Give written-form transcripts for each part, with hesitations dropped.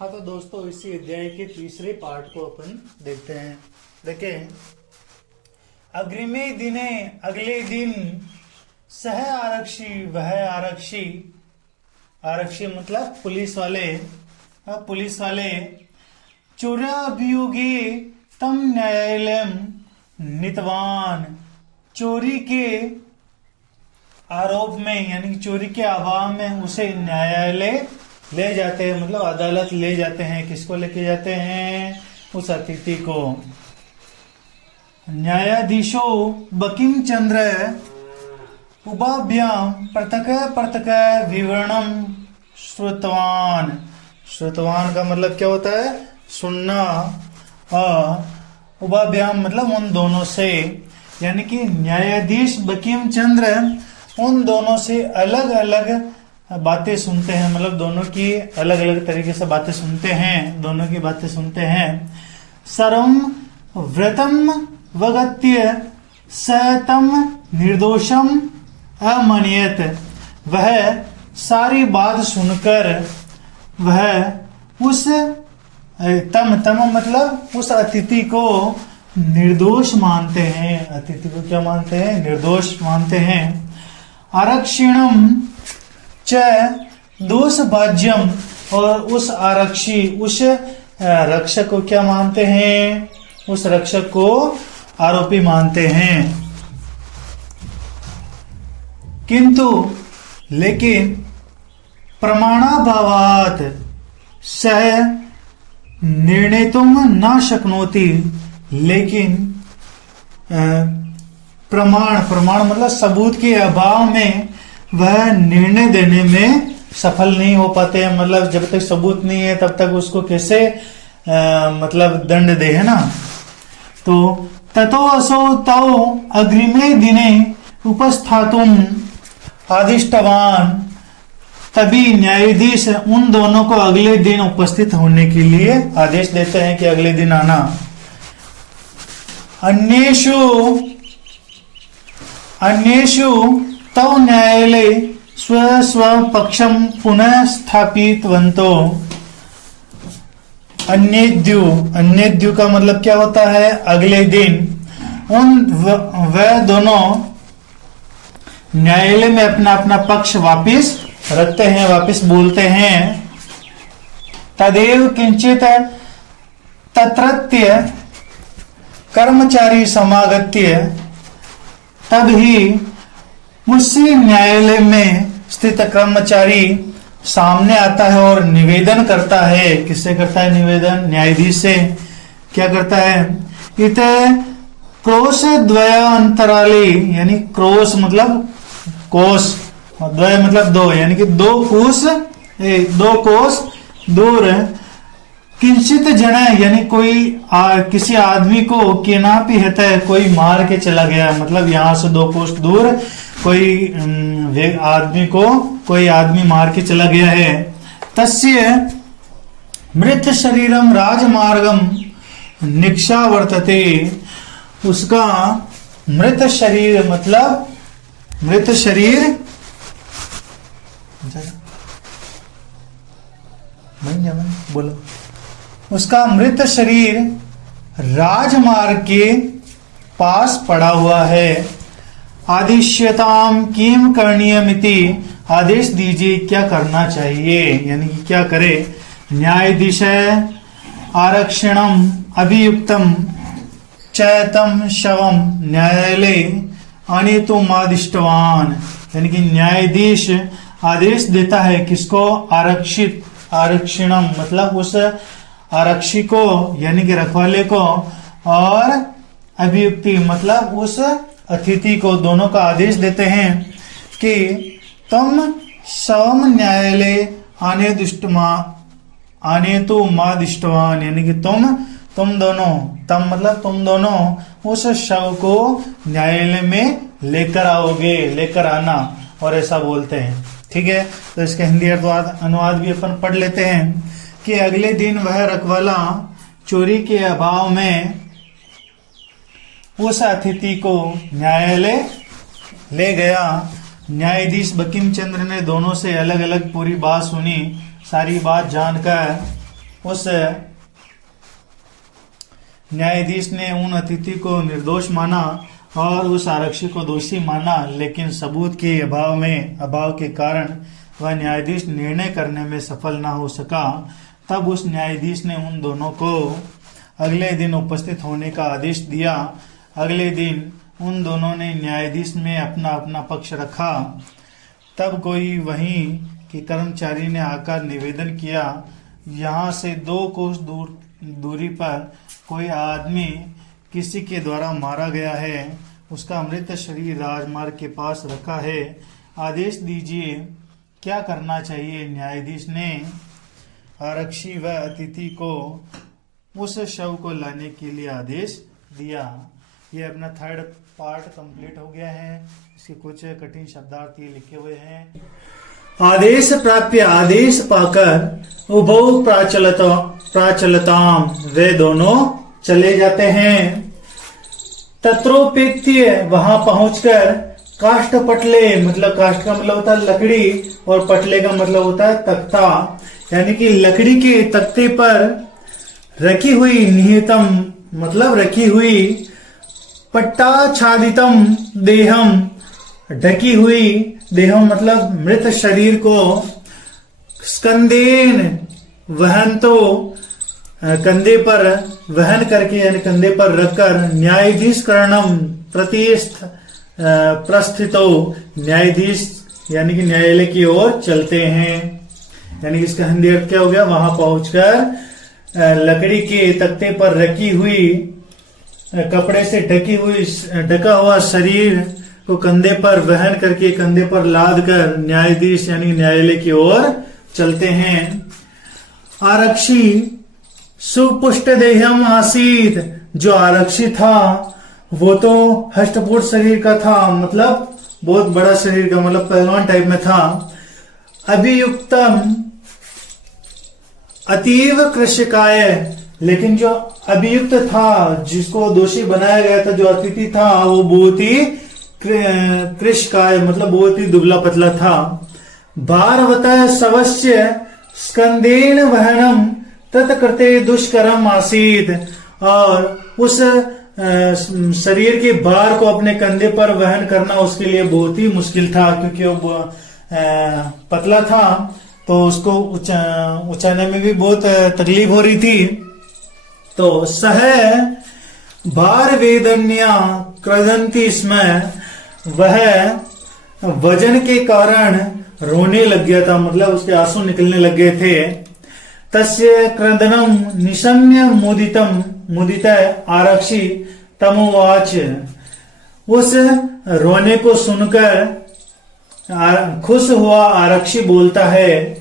हाँ तो दोस्तों इसी अध्याय के तीसरे पार्ट को अपन देखते हैं। देखें, अग्रिमे दिने अगले दिन सह आरक्षी वह आरक्षी, आरक्षी मतलब पुलिस वाले चोराभियोगे तम न्यायालयम नीतवान, चोरी के आरोप में यानी चोरी के अभाव में उसे न्यायालय ले जाते हैं, मतलब अदालत ले जाते हैं। किसको लेके जाते हैं? उस अतिथि को। न्यायाधीशो बकिम चंद्र उभाभ्याम पृथक विवरणम श्रुतवान। श्रुतवान का मतलब क्या होता है? सुनना। और उभाभ्याम मतलब उन दोनों से, यानी कि न्यायाधीश बकिम चंद्र उन दोनों से अलग अलग बातें सुनते हैं, मतलब दोनों की अलग अलग तरीके से बातें सुनते हैं, दोनों की बातें सुनते हैं। सर्वम व्रतम वगत्य सतम निर्दोषम अमनियत, वह सारी बात सुनकर वह उस तम मतलब उस अतिथि को निर्दोष मानते हैं। अतिथि को क्या मानते हैं? निर्दोष मानते हैं। आरक्षिणम च दोष भाज्यम, और उस आरक्षी उस रक्षक को क्या मानते हैं? उस रक्षक को आरोपी मानते हैं। किंतु लेकिन प्रमाणाभावात सह निर्णेतुम न शक्नोति, लेकिन प्रमाण मतलब सबूत के अभाव में वह निर्णय देने में सफल नहीं हो पाते हैं। मतलब जब तक सबूत नहीं है तब तक उसको कैसे मतलब दंड दे, है ना। तो ततो असौ तौ अग्रिमे दिने उपस्थातुम आदिष्टवान, तभी न्यायाधीश उन दोनों को अगले दिन उपस्थित होने के लिए आदेश देते हैं कि अगले दिन आना। अन्येषु तौ न्यायालय स्व पक्षम पुनः स्थापितवन्तो। अन्येद्यु का मतलब क्या होता है? अगले दिन वह दोनों न्यायालय में अपना अपना पक्ष वापिस रखते हैं, वापिस बोलते हैं। तदेव किंचित तत्रत्य कर्मचारी समागत्य, तब ही उसी न्यायालय में स्थित कर्मचारी सामने आता है और निवेदन करता है। किससे करता है निवेदन? न्यायाधीश से। क्या करता है? इत क्रोश द्वयांतराले, यानी क्रोश मतलब कोस, द्वय मतलब दो, यानी कि दो कोस दूर किंचित जन, यानी कोई किसी आदमी को केनापि हत, कोई मार के चला गया, मतलब यहां से 2 कोस दूर कोई आदमी मार के चला गया है। तस्य मृत शरीरम राजमार्गम निक्षा वर्तते, उसका मृत शरीर मतलब मृत शरीर बोलो, उसका मृत शरीर राजमार्ग के पास पड़ा हुआ है। आदिश्यताम किम करणीयमिति, आदेश दीजिए क्या करना चाहिए, यानी कि क्या करे। न्यायाधीश आरक्षणम अभियुक्तम चैतम शवम न्यायालय अनेतुम आदिष्टवान, यानी कि न्यायाधीश आदेश देता है किसको? आरक्षिणम मतलब उस आरक्षी को, यानी कि रखवाले को, और अभियुक्ति मतलब उस अतिथि को, दोनों का आदेश देते हैं कि तुम शवम न्यायालय आने तो मादिष्टवान, यानी कि तुम दोनों, तम मतलब तुम दोनों उस शव को न्यायालय में लेकर आओगे, लेकर आना, और ऐसा बोलते हैं। ठीक है, तो इसका हिंदी अनुवाद भी अपन पढ़ लेते हैं कि अगले दिन वह रखवाला चोरी के अभाव में उस अतिथि को न्यायालय ले गया। न्यायाधीश बंकिम चंद्र ने दोनों से अलग अलग पूरी बात सुनी। सारी बात जानकर उस न्यायाधीश ने उन अतिथि को निर्दोष माना और उस आरक्षी को दोषी माना, लेकिन सबूत के अभाव के कारण वह न्यायाधीश निर्णय करने में सफल न हो सका। तब उस न्यायाधीश ने उन दोनों को अगले दिन उपस्थित होने का आदेश दिया। अगले दिन उन दोनों ने न्यायाधीश में अपना अपना पक्ष रखा। तब कोई वहीं के कर्मचारी ने आकर निवेदन किया, यहाँ से 2 कोस दूरी पर कोई आदमी किसी के द्वारा मारा गया है, उसका मृत शरीर राजमार्ग के पास रखा है, आदेश दीजिए क्या करना चाहिए। न्यायाधीश ने आरक्षी व अतिथि को उस शव को लाने के लिए आदेश दिया। ये अपना 3rd पार्ट कंप्लीट हो गया है। इसके कुछ कठिन शब्दार्थ ये लिखे हुए हैं। आदेश प्राप्य, आदेश पाकर उभौ प्राचलताम, वे दोनों चले जाते हैं। तत्रोपेत्य, वहां पहुंचकर काष्ठ पटले, मतलब काष्ठ का मतलब होता है लकड़ी और पटले का मतलब होता है तख्ता, यानी कि लकड़ी के तख्ते पर रखी हुई निहितम मतलब रखी हुई, पट्टाच्छादितम देहम, ढकी हुई देहम मतलब मृत शरीर को, स्कंदेन वहंतो, कंधे पर वहन करके यानी कंधे पर रखकर, न्यायाधीश करणम प्रस्थितो, न्यायाधीश यानी कि न्यायालय की ओर चलते हैं। यानी कि इसका हिंदी अर्थ क्या हो गया, वहां पहुंचकर लकड़ी के तख्ते पर रखी हुई, कपड़े से ढका हुआ शरीर को कंधे पर वहन करके कंधे पर लाद कर न्यायाधीश यानी न्यायालय की ओर चलते हैं। आरक्षी सुपुष्ट देहम आसीत, जो आरक्षी था वो तो हष्टपुष्ट शरीर का था, मतलब बहुत बड़ा शरीर का, मतलब पहलवान टाइप में था। अभियुक्तम अतीव कृषकाय, लेकिन जो अभियुक्त था, जिसको दोषी बनाया गया था, जो अतिथि था, वो बहुत ही कृषकाय मतलब बहुत ही दुबला पतला था। भारवतः शवस्य स्कंदेन वहनम तत्कृते दुष्करम आसीत, और उस शरीर के भार को अपने कंधे पर वहन करना उसके लिए बहुत ही मुश्किल था, क्योंकि वो पतला था तो उसको उचाने में भी बहुत तकलीफ हो रही थी। तो सह भार वेदन्या क्रदंती स्म, वह वजन के कारण रोने लग गया था, मतलब उसके आंसू निकलने लग गए थे। तस्य क्रदनम निशम्य मुदित आरक्षी तमोवाच, उस रोने को सुनकर खुश हुआ आरक्षी बोलता है,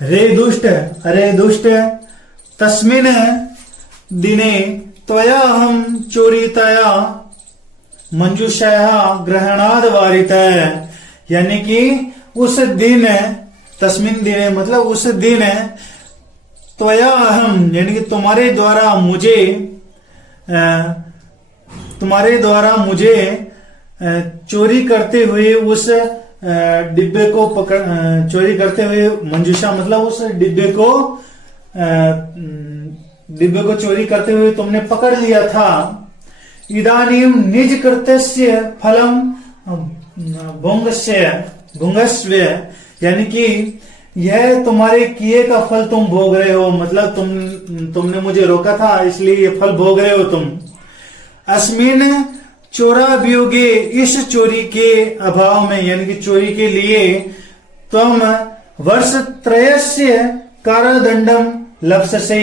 रे दुष्ट, अरे दुष्ट, तस्मिन दिने त्वया हम चोरितया मंजूषया ग्रहणाद वारित, यानी कि उस दिन, तस्मिन दिन मतलब उस दिन, त्वया अहम यानी कि तुम्हारे द्वारा मुझे चोरी करते हुए उस डिब्बे को चोरी करते हुए, मंजूषा मतलब उस डिब्बे को चोरी करते हुए तुमने पकड़ लिया था। इदानीम निज कृत्यस्य फलम भुंगस्व, यानी कि यह तुम्हारे किए का फल तुम भोग रहे हो, मतलब तुमने मुझे रोका था इसलिए ये फल भोग रहे हो तुम। अस्मिन चोराभियोगे, इस चोरी के अभाव में यानी कि चोरी के लिए तुम वर्ष त्रयस्य कारादंडम लप्स्यसे,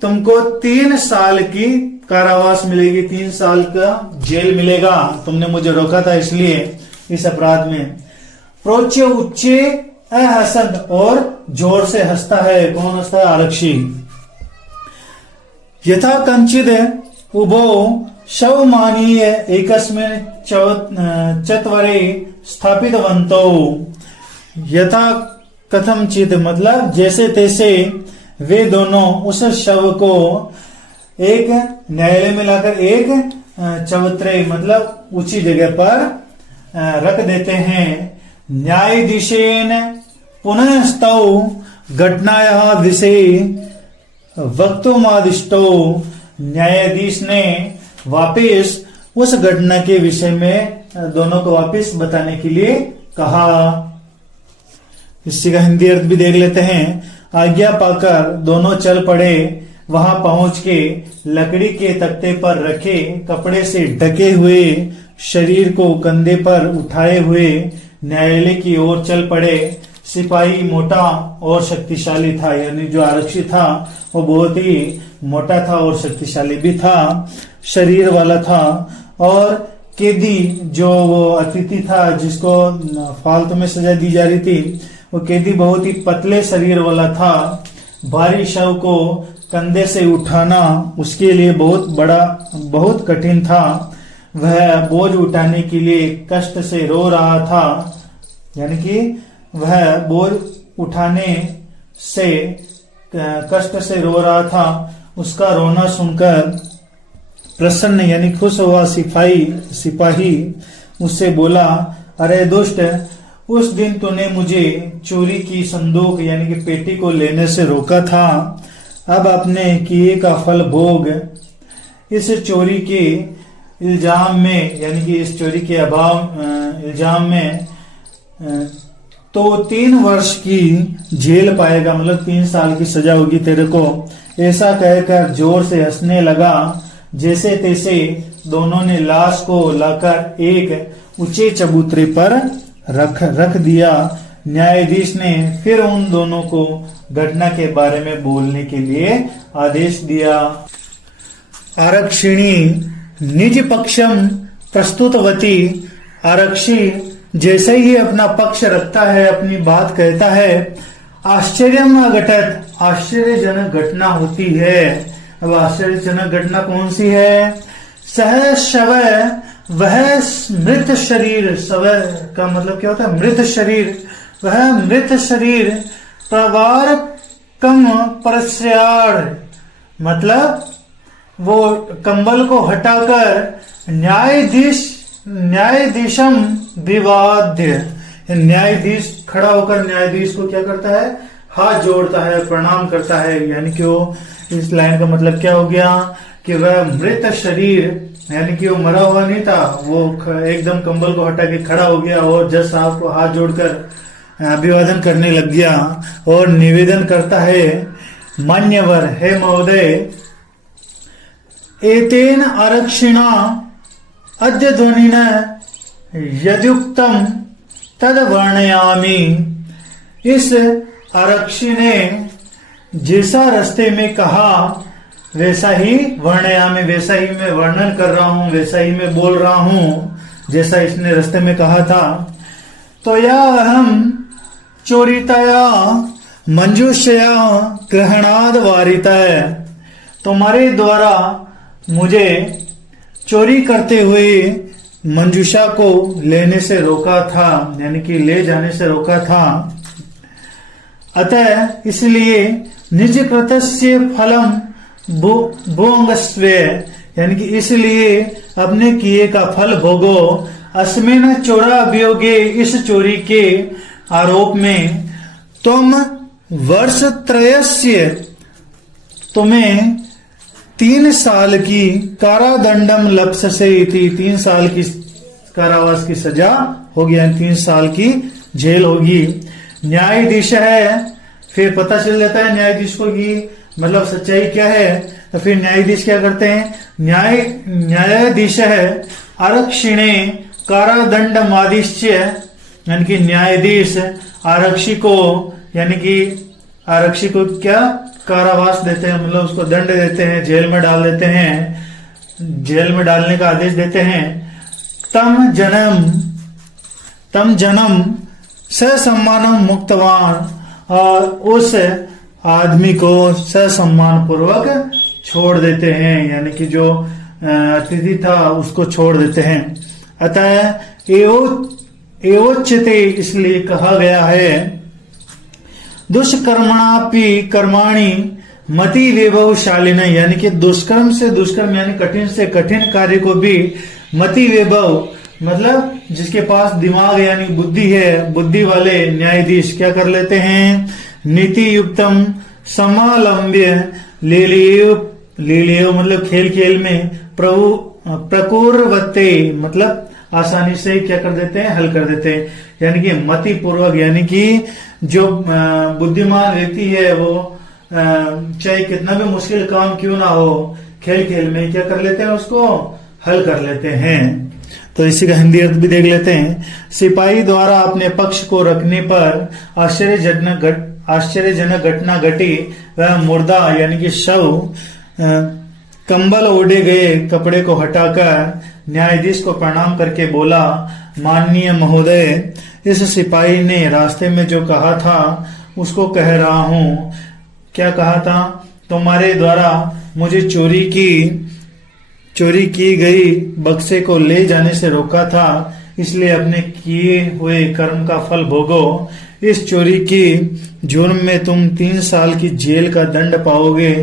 तुमको 3 साल की कारावास मिलेगी, 3 साल का जेल मिलेगा, तुमने मुझे रोका था इसलिए इस अपराध में। प्रोच्य उच्चे अहसन, और जोर से हंसता है, कौन हंसता है, आरक्षी। यथा कंचिद उभो शवमानीय एकस्मिन् चत्वरे स्थापितवन्तो, यथा कथमचित मतलब जैसे तैसे वे दोनों उस शव को एक न्यायालय में लाकर एक चबूतरे मतलब ऊंची जगह पर रख देते हैं। न्यायाधीशेन पुनः स्तौ घटनायाः विषये वक्तुमादिष्टो, न्यायाधीश ने वापिस उस घटना के विषय में दोनों को वापिस बताने के लिए कहा। इसी का हिंदी अर्थ भी देख लेते हैं। आज्ञा पाकर दोनों चल पड़े। वहां पहुंच के लकड़ी के तख्ते पर रखे कपड़े से ढके हुए शरीर को कंधे पर उठाए हुए न्यायालय की ओर चल पड़े। सिपाही मोटा और शक्तिशाली था, यानी जो आरक्षी था वो बहुत ही मोटा था और शक्तिशाली भी था, शरीर वाला था। और कैदी जो वो अतिथि था जिसको फालतू में सजा दी जा रही थी, वो कैदी बहुत ही पतले शरीर वाला था। भारी शव को कंधे से उठाना उसके लिए बहुत कठिन था। वह बोझ उठाने के लिए कष्ट से रो रहा था, यानी कि वह बोझ उठाने से कष्ट से रो रहा था। उसका रोना सुनकर प्रसन्न यानी खुश हुआ सिपाही उससे बोला, अरे दुष्ट, उस दिन तूने मुझे चोरी की संदूक यानी कि पेटी को लेने से रोका था। अब अपने किए का फल भोग। इस चोरी के इल्जाम में यानी कि इस चोरी के इल्जाम में तो 3 वर्ष की जेल पाएगा, मतलब 3 साल की सजा होगी तेरे को। ऐसा कहकर जोर से हंसने लगा। जैसे तैसे दोनों ने लाश को लाकर एक ऊंचे चबूतरे पर रख दिया। न्यायाधीश ने फिर उन दोनों को घटना के बारे में बोलने के लिए आदेश दिया। आरक्षिणी निज पक्षम प्रस्तुतवती। आरक्षी जैसे ही अपना पक्ष रखता है, अपनी बात कहता है, आश्चर्यम अघटत, आश्चर्यजनक घटना होती है। अब आश्चर्यजनक घटना कौन सी है? सह शव, वह मृत शरीर, शव का मतलब क्या होता है? मृत शरीर। वह मृत शरीर प्रवार कम परस्याड़, मतलब वो कंबल को हटाकर न्यायाधीशम विवाद्य, न्यायाधीश खड़ा होकर न्यायाधीश को क्या करता है? हाथ जोड़ता है, प्रणाम करता है। यानी कि वो, इस लाइन का मतलब क्या हो गया कि वह मृत शरीर यानी कि वो मरा हुआ नहीं था, वो एकदम कंबल को हटा के खड़ा हो गया और जज साहब को हाथ जोड़कर अभिवादन करने लग गया और निवेदन करता है, मान्यवर, हे महोदय, एतेन आरक्षिणा अद्य ध्वनिना यदुक्तम तद वर्णयामि। इस आरक्षी ने जैसा रास्ते में कहा वैसा ही वर्णयामि, वैसा ही मैं वर्णन कर रहा हूं, वैसा ही मैं बोल रहा हूं जैसा इसने रास्ते में कहा था। तो या हम चोरितया मंजूषया ग्रहणाद वारिता है, तुम्हारे द्वारा मुझे चोरी करते हुए मंजूषा को लेने से रोका था, यानी कि ले जाने से रोका था। अतः इसलिए निज कृतस्य फलम भोंगस्वे, यानी कि इसलिए अपने किए का फल भोगो। अस्मिन चोरा अभियोगे, इस चोरी के आरोप में तुम वर्ष त्रयस्य, तुम्हें 3 साल की कारादंडम लप्ससे, 3 साल की कारावास की सजा होगी, 3 साल की जेल होगी। न्यायाधीश है, फिर पता चल जाता है न्यायाधीश को कि मतलब सच्चाई क्या है। तो फिर न्यायाधीश क्या करते हैं? न्यायाधीश है आरक्षिणे कारादंड मादिश्य, यानी कि न्यायाधीश आरक्षी को, यानी कि आरक्षी को क्या कारावास देते हैं, मतलब उसको दंड देते हैं, जेल में डाल देते हैं, जेल में डालने का आदेश देते हैं। तम जन्म ससम्मानम मुक्तवान, और उस आदमी को ससम्मान पूर्वक छोड़ देते हैं, यानी कि जो अतिथि था उसको छोड़ देते हैं। अतः एवोच्यते, इसलिए कहा गया है, दुष्कर्मणापि कर्माणि मति वैभवशालिन, यानी कि दुष्कर्म से दुष्कर्म यानी कठिन से कठिन कार्य को भी मति वैभव, मतलब जिसके पास दिमाग यानी बुद्धि है, बुद्धि वाले न्यायाधीश क्या कर लेते हैं? नीति युक्तम समालंब्य लीलियो मतलब खेल खेल में प्रकुर्वते मतलब आसानी से क्या कर देते हैं, हल कर देते हैं। यानी कि मति पूर्वक, यानी कि जो बुद्धिमान व्यक्ति है वो चाहे कितना भी मुश्किल काम क्यों ना हो, खेल खेल में क्या कर लेते हैं, उसको हल कर लेते हैं। तो इसी का हिंदी अर्थ भी देख लेते हैं। सिपाही द्वारा अपने पक्ष को रखने पर आश्चर्यजनक घटना घटी। वह मुर्दा यानी कि शव कंबल ओढ़े गए कपड़े को हटाकर न्यायाधीश को प्रणाम करके बोला, माननीय महोदय, इस सिपाही ने रास्ते में जो कहा था उसको कह रहा हूँ। क्या कहा था? तुम्हारे द्वारा मुझे चोरी की गई बक्से को ले जाने से रोका था, इसलिए अपने किए हुए कर्म का फल भोगो। इस चोरी की जुर्म में तुम 3 साल की जेल का दंड पाओगे।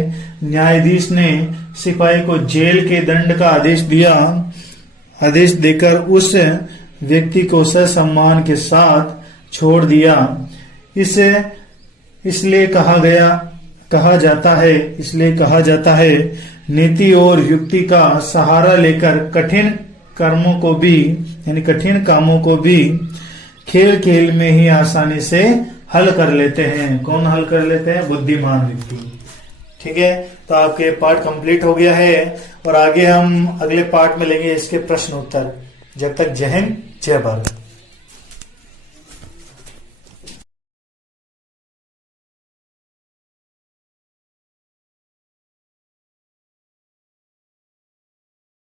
न्यायाधीश ने सिपाही को जेल के दंड का आदेश देकर उस व्यक्ति को ससम्मान के साथ छोड़ दिया। इसलिए कहा जाता है नीति और युक्ति का सहारा लेकर कठिन कामों को भी खेल खेल में ही आसानी से हल कर लेते हैं। कौन हल कर लेते हैं? बुद्धिमान व्यक्ति। ठीक है, तो आपके पार्ट कंप्लीट हो गया है और आगे हम अगले पार्ट में लेंगे इसके प्रश्न उत्तर। जब तक जय हिंद, जय भारत।